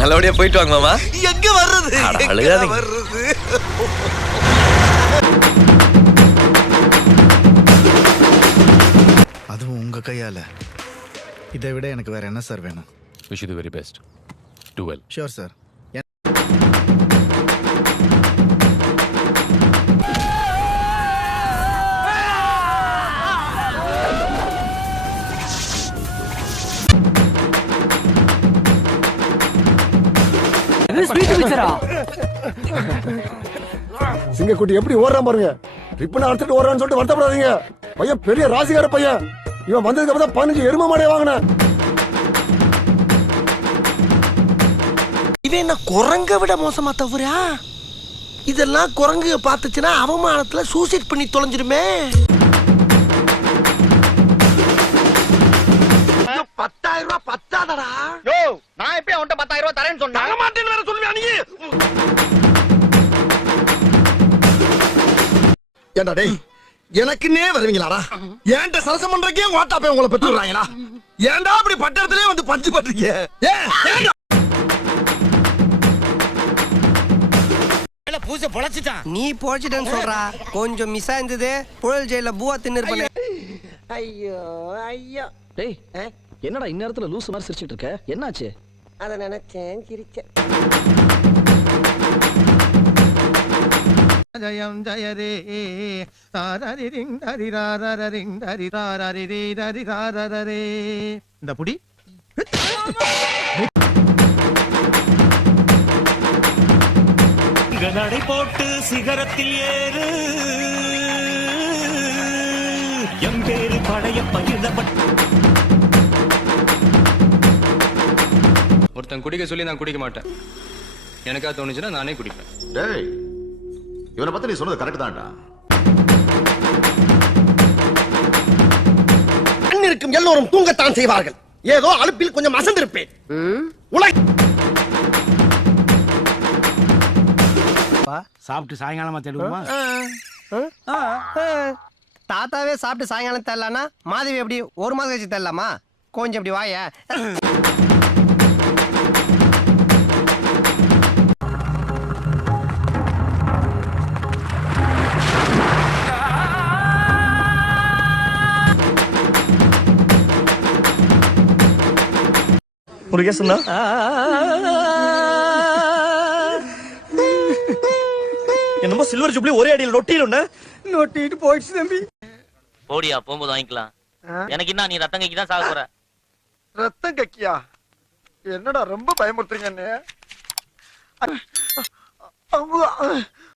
நல்லபடியா போயிட்டு வாங்க மாமா. எங்க வர்றது அழுகாதீங்க. வர்றது அதுவும் உங்க கையால. இதை விட எனக்கு வேற என்ன சார் வேணும்? Wish you the very best. Do well. Sure sir. சிங்கக்குட்டி எப்படி ஓடுறான் பாருங்க. ரிப்பன் அறுத்துட்டு ஓடுறான்னு சொல்லிட்டு வருத்தப்படாதீங்க. பையன் பெரிய ராசிகார பையன். இவன் வந்ததுக்கு அப்புறம் 15 எரும மாடே வாங்கினேன். இவன் என்ன குரங்க விட மோசமா தவறா? இதெல்லாம் குரங்கு பார்த்துச்சுன்னா அவமானத்துல சூசைட் பண்ணி தொலைஞ்சிருமே. 10,000 ரூபாய் பத்தாதடா. யோ நான் எப்ப அவன்கிட்ட 10,000 ரூபாய் தரேன்னு சொன்னா தர மாட்டேன்னு வேற சொல்லுவியா நீ? ஏண்டா டேய், எனக்குன்னே வருவீங்களாடா? ஏன்ட்ட சரசம் பண்றக்கே வாட்டாப்பே உங்களை பெற்றுறாங்களா? ஏன்டா அப்படி பட்டறதுலயே வந்து பஞ்சு பண்றீங்க? ஏன்டா பூச பொளச்சிட்டான். நீ போச்சிட்டேன்னு சொல்றா. கொஞ்சம் மிஸ் ஆயிருந்தது. புழல் ஜெயில பூவா தின்னு இருப்பேன். ஐயோ ஐயோ. டேய் என்னடா இந்நேரத்துல லூசு மாதிரி சிரிச்சிட்டு இருக்க? என்னாச்சு? அத நினைச்சேன் சிரிச்சேன். ஜயம் ஜய ரே தாரரி ரிங் தரி ராரர ரிங் தரி தாரரி ரே தரி ராரர ரே. இந்த புடி நடை போட்டு சிகரத்தில் ஏறு எம் பேரு படையப்ப எழுதப்பட்ட. ஒருத்தன் குடிக்க சொல்லி நான் குடிக்க மாட்டேன். எனக்கா தோணுச்சுன்னா நானே குடிப்பேன். டேய், இவனை பத்தி நீ சொன்னது கரெக்ட் தான்டா. கண் இருக்கும் எல்லோரும் தூங்கத்தான் செய்வார்கள். ஏதோ அலுப்பில் கொஞ்சம் அசந்திருப்பேன். சாப்பிட்டு சாயங்காலமா தேடுவோமா? தாத்தாவே சாப்பிட்டு சாயங்காலம் தரலானா மாதவி எப்படி ஒரு மாதம் கழிச்சு தரலாமா? கொஞ்சம் எப்படி வாய. முருகேசனா என்னமோ சில்வர் ஜூப்ளி ஒரே அடியில் நொட்டிட்டு போயிடுச்சு தம்பி. போடியா போகும்போது வாங்கிக்கலாம். எனக்கு என்ன நீ ரத்தம் கைக்கு தான் சாக போற. ரத்தம் கக்கியா? என்னடா ரொம்ப பயமுறுத்துறீங்க.